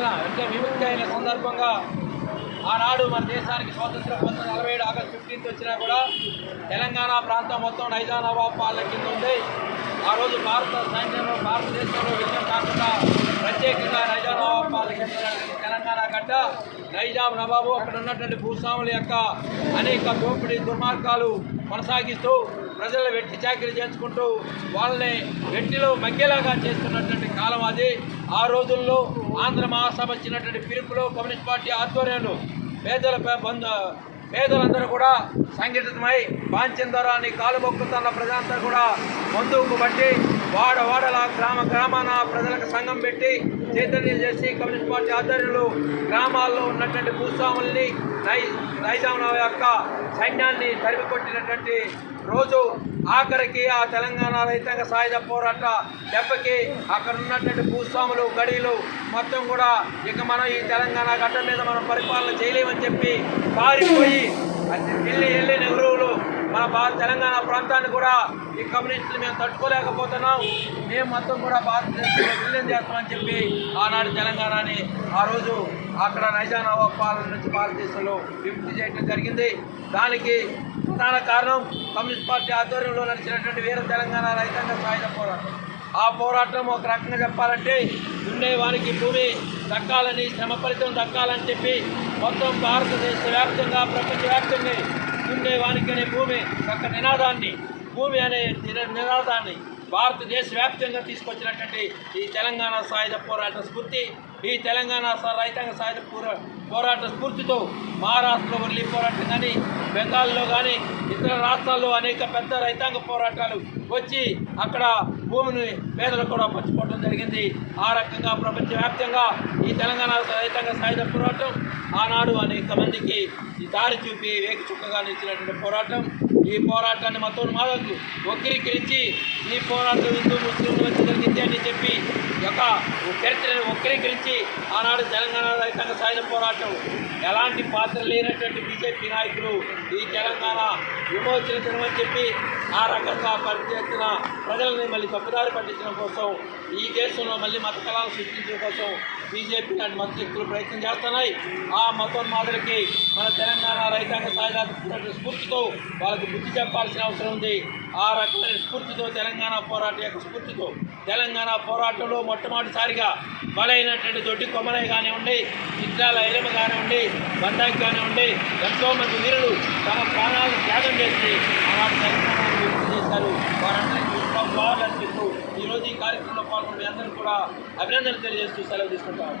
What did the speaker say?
విముక్తి అయిన సందర్భంగా ఆనాడు మన దేశానికి స్వాతంత్రం వందల నలభై ఏడు ఆగస్టు ఫిఫ్టీన్త్ వచ్చినా కూడా తెలంగాణ ప్రాంతం మొత్తం నైజానాబాద్ పాలన కింద ఉంది. ఆ రోజు భారత సైన్యంలో భారతదేశంలో విజయం కాకుండా ప్రత్యేకంగా నైజానాబాద్ పాలన కింద తెలంగాణ గడ్డ నైజాం నవాబు అక్కడ ఉన్నటువంటి భూస్వాముల యొక్క అనేక దోపిడీ దుర్మార్గాలు కొనసాగిస్తూ ప్రజలు వెట్టి చాకరీ చేసుకుంటూ వాళ్ళని వెట్టిలో మగ్గేలాగా చేస్తున్నటువంటి కాలం అది. ఆ రోజుల్లో ఆంధ్ర మహాసభ ఇచ్చినటువంటి పిలుపులో కమ్యూనిస్ట్ పార్టీ ఆధ్వర్యంలో పేదల పే- బంధ పేదలందరూ కూడా సంఘటితమై పాంచందరాన్ని కాలుమొక్కుతున్న ప్రజలంతా కూడా ముందుకు బట్టి వాడ వాడల గ్రామ గ్రామాన ప్రజలకు సంఘం పెట్టి చైతన్యం చేసి కమ్యూనిస్ట్ పార్టీ ఆధ్వర్యంలో గ్రామాల్లో ఉన్నటువంటి భూస్వాముల్ని నై నైజాం యొక్క సైన్యాన్ని తరిమి కొట్టినటువంటి రోజు ఆఖరికి ఆ తెలంగాణ రైతాంగ సాయుధ పోరాట దెబ్బకి అక్కడ ఉన్నటువంటి భూస్వాములు గడీలు మొత్తం కూడా ఇక మనం ఈ తెలంగాణ గడ్డ మీద మనం పరిపాలన చేయలేమని చెప్పి పారిపోయి ఢిల్లీ వెళ్ళి నెహ్రూలు. మన భారత తెలంగాణ ప్రాంతాన్ని కూడా ఈ కమ్యూనిస్టులు మేము తట్టుకోలేకపోతున్నాం. మేము మొత్తం కూడా భారతదేశంలో విలీనం చేస్తామని చెప్పి ఆనాడు తెలంగాణని ఆ రోజు అక్కడ నైజా నవాబ్ పాలన నుంచి భారతదేశంలో విముక్తి చేయడం జరిగింది. దానికి ప్రధాన కారణం కమ్యూనిస్ట్ పార్టీ ఆధ్వర్యంలో నడిచినటువంటి వీర తెలంగాణ రైతాంగ సాయుధ పోరాటం. ఆ పోరాటం ఒక రకంగా చెప్పాలంటే దున్నేవానికి భూమి దక్కాలని శ్రమ ఫలితం దక్కాలని చెప్పి మొత్తం భారతదేశ వ్యాప్తంగా ప్రపంచవ్యాప్తంగా దున్నేవానికి అనే భూమి యొక్క నినాదాన్ని. భూమి అనే నినాదాన్ని భారతదేశ వ్యాప్తంగా తీసుకొచ్చినటువంటి ఈ తెలంగాణ సాయుధ పోరాట స్ఫూర్తి ఈ తెలంగాణ రైతాంగ సాయుధ పోరా పోరాట స్ఫూర్తితో మహారాష్ట్రలో వరలి పోరాటం కానీ బెంగాల్లో కానీ ఇతర రాష్ట్రాల్లో అనేక పెద్ద రైతాంగ పోరాటాలు వచ్చి అక్కడ భూమిని పేదలు కూడా పంచుకోవడం జరిగింది. ఆ రకంగా ప్రపంచవ్యాప్తంగా ఈ తెలంగాణ రైతాంగ సాయుధ పోరాటం ఆనాడు అనేక మందికి ఈ దారి చూపి వేగి చుక్కగా నిలిచినటువంటి పోరాటం. ఈ పోరాటాన్ని మతోన్మాదకు వక్రీకరించి ఈ పోరాటం హిందూ ముస్లింలు వచ్చి జరిగింది అని చెప్పి యొక్క చరిత్రను వక్రీకరించి ఆనాడు తెలంగాణ రైతాంగ సాయుధ పోరాటం ఎలాంటి పాత్ర లేనటువంటి బీజేపీ నాయకులు ఈ తెలంగాణ విమోచన తినమని చెప్పి ఆ రకంగా పనిచేసిన ప్రజలని మళ్ళీ తప్పుదారి పట్టించడం కోసం ఈ దేశంలో మళ్ళీ మత కళాలను సృష్టించడం కోసం బీజేపీ లాంటి మత శక్తులు ప్రయత్నం చేస్తున్నాయి. ఆ మతోన్మాదులకి మన తెలంగాణ రైతాంగ సాయుధ స్ఫూర్తితో వాళ్ళకి బుద్ధి చెప్పాల్సిన అవసరం ఉంది. ఆ రకమైన స్ఫూర్తితో తెలంగాణ పోరాట యొక్క స్ఫూర్తితో తెలంగాణ పోరాటంలో మొట్టమొదటిసారిగా బలైనటువంటి దొడ్డి కొమ్మలయ్య కానివ్వండి చిత్రాల ఎరమ కానివ్వండి బందాకి కానివ్వండి ఎంతోమంది వీరులు తమ ప్రాణాలను త్యాగం చేసి ఆనాడు తెలంగాణను చేశారు వారందరికీ ఉత్తమ ఈరోజు ఈ కార్యక్రమంలో పాల్గొన్న అందరూ కూడా అభినందనలు తెలియజేస్తూ సెలవు తీసుకుంటారు